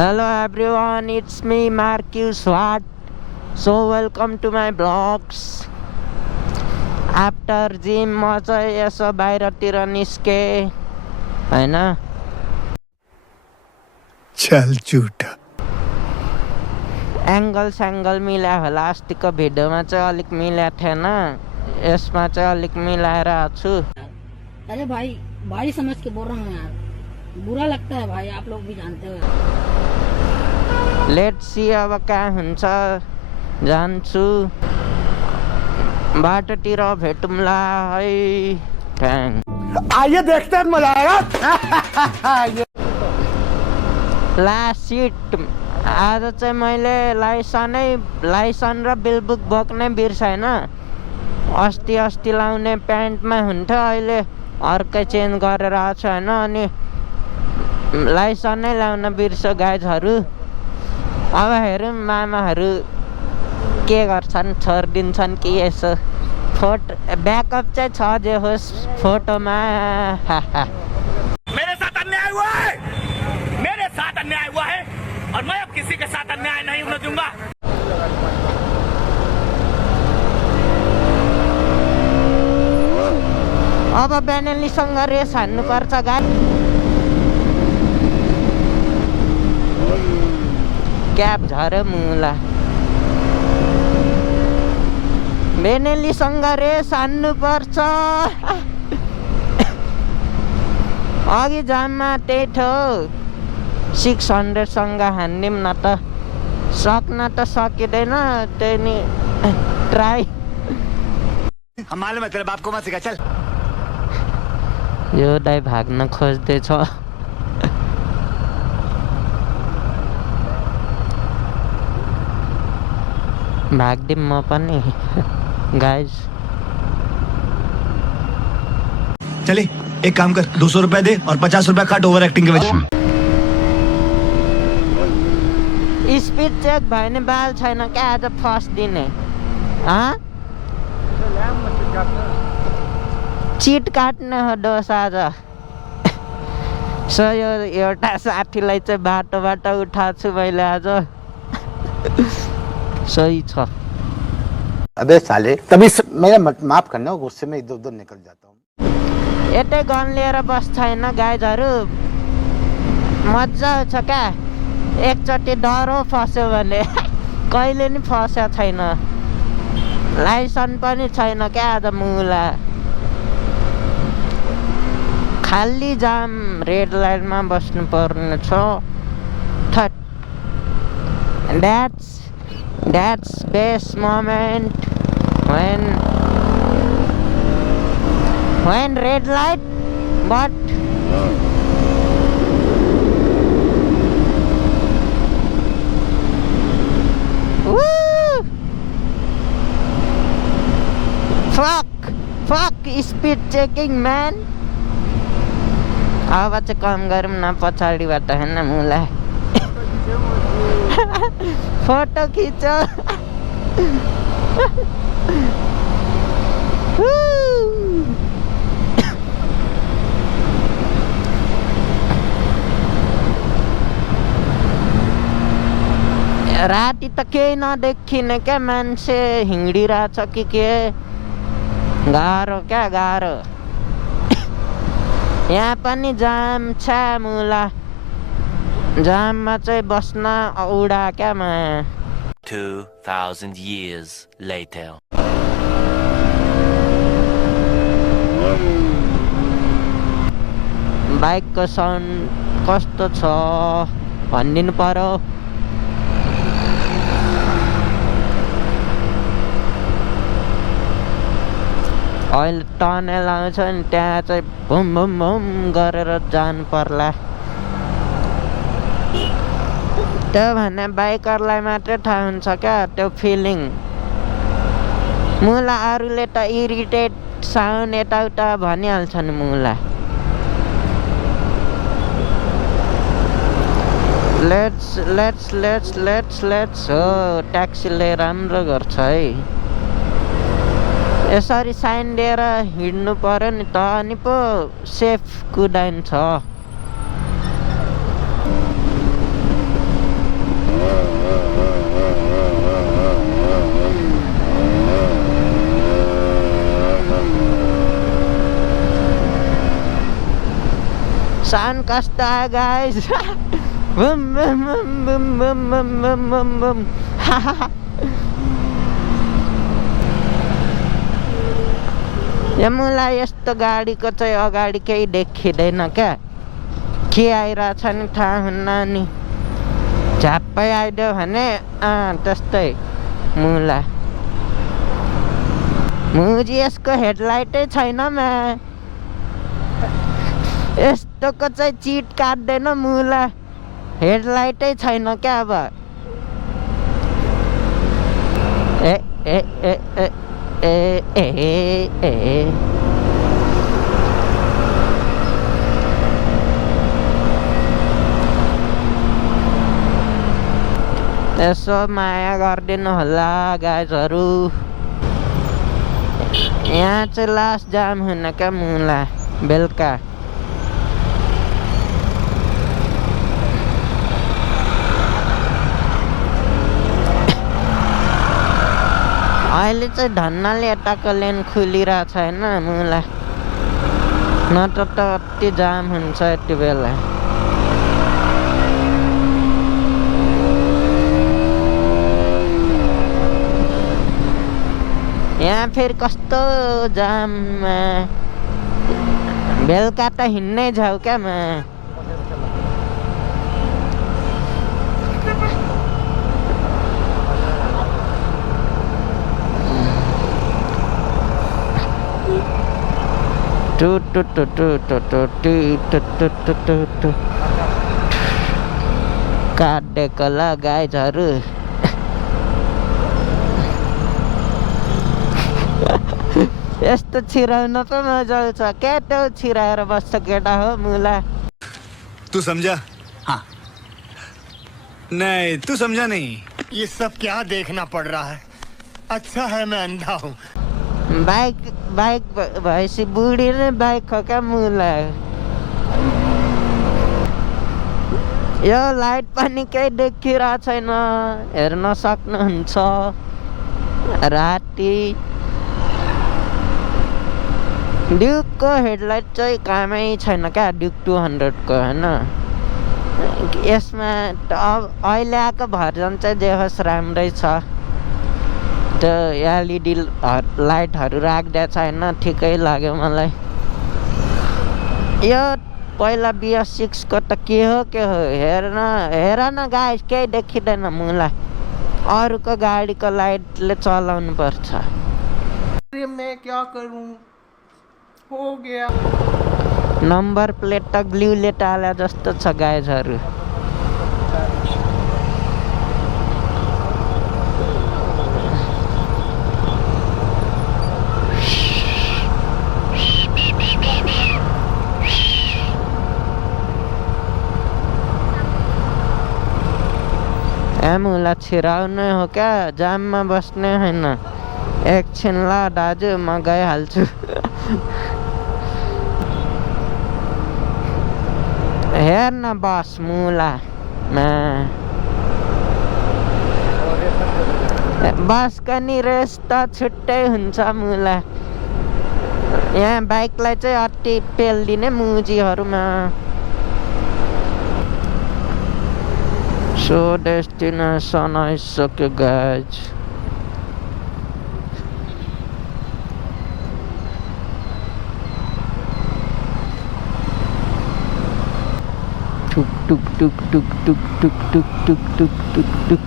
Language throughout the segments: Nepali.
Hello everyone, it's me Marcus Watt. So welcome to my vlogs. After gym म चाहिँ यसो बाहिरतिर निस्के हैन चल झुटा एङ्गल मिला होला अस्तिको भिडियोमा चाहिँ अलिक मिला थिएन यसमा चाहिँ अलिक मिलाएर छु अरे भाई भाई समझ के बोल रहा हूँ यार बुरा लगता है भाई आप लोग भी जानते हो लेट्स सी अब कहाँ हुन्छ जान्छु बाटोतिर भेटौँला है थ्याङ्क आइए देखते हैं मजा आएगा लास्ट सिट आज चाहिँ मैले लाइसन र बिल बुक बोक्नै बिर्सेन अस्ति लाउने प्यान्टमा हुन्थ्यो अहिले अर्कै चेन्ज गरेर आएको छु होइन अनि लाइसनै ल्याउन बिर्स्यो गाइजहरू अब हेरौँ मामाहरू के गर्छन् छोडिदिन्छन् कि यसो फोटो ब्याकअप चाहिँ छ जे होस् फोटोमा मेरे साथ अन्याय हुआ है और मैं अब किसी के साथ अन्याय नहीं होने दूंगा। अब बेनेलीसँग रेस हान्नुपर्छ गाई क्याप झऱ्यो मुला बेनेलीसँग रेस हान्नुपर्छ अघि जाममा त्यही थियो 600सँग हान्दिउँ न त सक्न त सकिँदैन त्यही नि ट्राई हम मालूम है तेरे बाप को मत सिखा चल। यो दाइ भाग्न खोज्दैछ भाग्दिम म पनि गाइज चले एक काम कर 200 रुपए दे और 50 रुपए काट ओवर एक्टिंग के वजह स्पिड चेक भएन बाल छैन क्या आज फर्स्ट दिने चिट काट्ने हो डोस आज सो यो एउटा साथीलाई चाहिँ बाटोबाट उठाएको छु मैले आज सही छ अबे साले तभी मेरा माफ करना गुस्से में इधर उधर निकल जाता हूँ यतै गन लिएर बस्छ हैन गाइजहरू मजा आउँछ क्या एकचोटि डरो फस्यो भने कहिले नि फस्या छैन लाइसन पनि छैन क्या आज मुला खाली जाम रेड लाइनमा बस्नु पर्ने छ That's best moment when red light but woo fuck speed checking man अब चाहिँ कम गरौँ न पछाडिबाट हैन मुला फोटो खिच राति त केही नदेखिने क्या मान्छे हिँडिरहेछ कि के गाह्रो क्या गाह्रो यहाँ पनि जाम छ मुला जाममा चाहिँ बस्न औडा क्या म 2000 years later बाइकको साउन्ड कस्तो छ भनिदिनु पर्यो अहिले टनेल आउँछ नि त्यहाँ चाहिँ भुम भुम भुम गरेर जानु पर्ला त्यो भने बाइकरलाई मात्रै थाहा हुन्छ क्या त्यो फिलिङ मुला अरूले त इरिटेट साउन्ड यताउता भनिहाल्छन् मुला लेट्स हो ट्याक्सीले राम्रो गर्छ है यसरी साइन दिएर हिँड्नु पर्यो नि त अनि पो सेफ कुदाइन्छ साउन्ड कस्तो आयो guys boom boom boom boom boom boom boom boom मलाई यस्तो गाडीको चाहिँ अगाडि केही देखिँदैन क्या के आइरहेछ नि थाहा हुन्न नि झ्याप्पै आइदियो भने त्यस्तै मुला मुजी यसको हेडलाइटै छैन यस्तोको चाहिँ चिट काट्दैन मुला हेडलाइटै छैन क्या अब ए ए ए ए ए ए ए यसो माया गरिदिनु होला गाइजहरू यहाँ चाहिँ लास्ट जाम हुन क्या मुला बेलुका अहिले चाहिँ धन्नाले यताको लेन खुलिरहेको छैन मुला नत्र त अति जाम हुन्छ यति बेला यहाँ फेरि कस्तो जाममा बेलुका त हिँड्नै जाऊ क्या काटेको ल गाइजहरू यस्तो छिराउन त मजा आउँछ केटा छिराएर बस्छ केटा हो मुला तू समझा? हाँ। नहीं तू समझा नहीं। ये सब क्या देखना पड़ रहा है? अच्छा है मैं अंधा हूँ। बाइक भएपछि बुढी नै बाइक हो क्या मुला यो लाइट पनि केही देखिरहेको छैन हेर्न सक्नुहुन्छ राति ड्युकको हेडलाइट चाहिँ कामै छैन क्या ड्युक 200 को होइन यसमा अहिले आएको भर्जन चाहिँ जे होस् राम्रै छ त्यो एलइडी लाइटहरू राख्दै छैन ठिकै लाग्यो मलाई यो पहिला BS6 को त के हो हेर न गाइस केही देखिँदैन मलाई अरूको गाडीको लाइटले चलाउनु पर्छ मैं क्या करूं हो गया नम्बर प्लेट त ग्लुले टाले जस्तो छ गाइजहरू मुला छिराउनु हो क्या जाममा बस्ने होइन एकछिन ल दाजु म गइहाल्छु हेर न बस मुला बसको नि रेस त छुट्टै हुन्छ मुला यहाँ बाइकलाई चाहिँ अति पेल्दिने मुजीहरूमा सो डेस्टिनेसन आइसक्यो गाइज टुक टुक टुक टुक टुक टुक टुक टुक टुक टुक टुक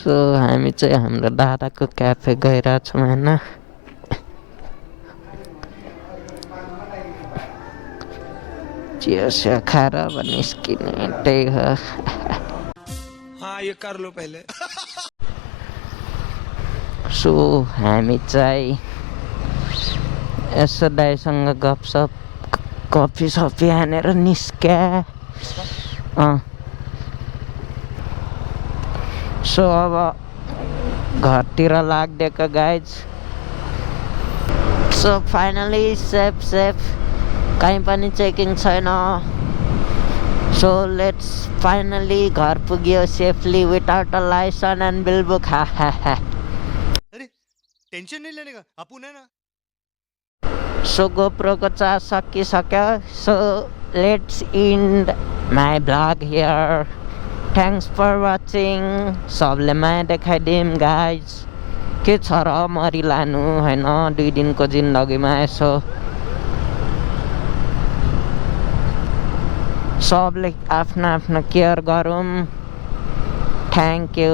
सो हामी चाहिँ हाम्रो दादाको क्याफे गइरहेछौँ होइन चिया खाएर अब निस्किने त्यही हो हाँ ये कर लो पहले सो हामी चाहिँ यसो दाइसँग गफसफ कफी सफी हानेर निस्क्या सो अब घरतिर तिर लाग्दिएको गाइज सो फाइनली सेफ कहीँ पनि चेकिङ छैन सो लेट्स फाइनली घर पुग्यो safely without a licence and bill book अरे टेंशन नहीं लेने का अपुन है ना सो गोप्रोको चार्ज सकिसक्यो so let's end my vlog here thanks for watching सबले माया देखाइदिउँ गाइज के छ र मरिलानु होइन 2 दिनको जिन्दगीमा यसो सबले आफ्नो आफ्नो केयर गरौँ थ्याङ्क यू